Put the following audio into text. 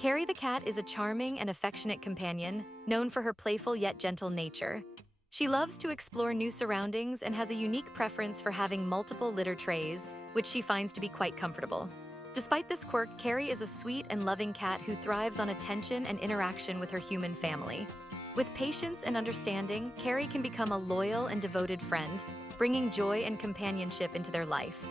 Kerri the cat is a charming and affectionate companion, known for her playful yet gentle nature. She loves to explore new surroundings and has a unique preference for having multiple litter trays, which she finds to be quite comfortable. Despite this quirk, Kerri is a sweet and loving cat who thrives on attention and interaction with her human family. With patience and understanding, Kerri can become a loyal and devoted friend, bringing joy and companionship into their life.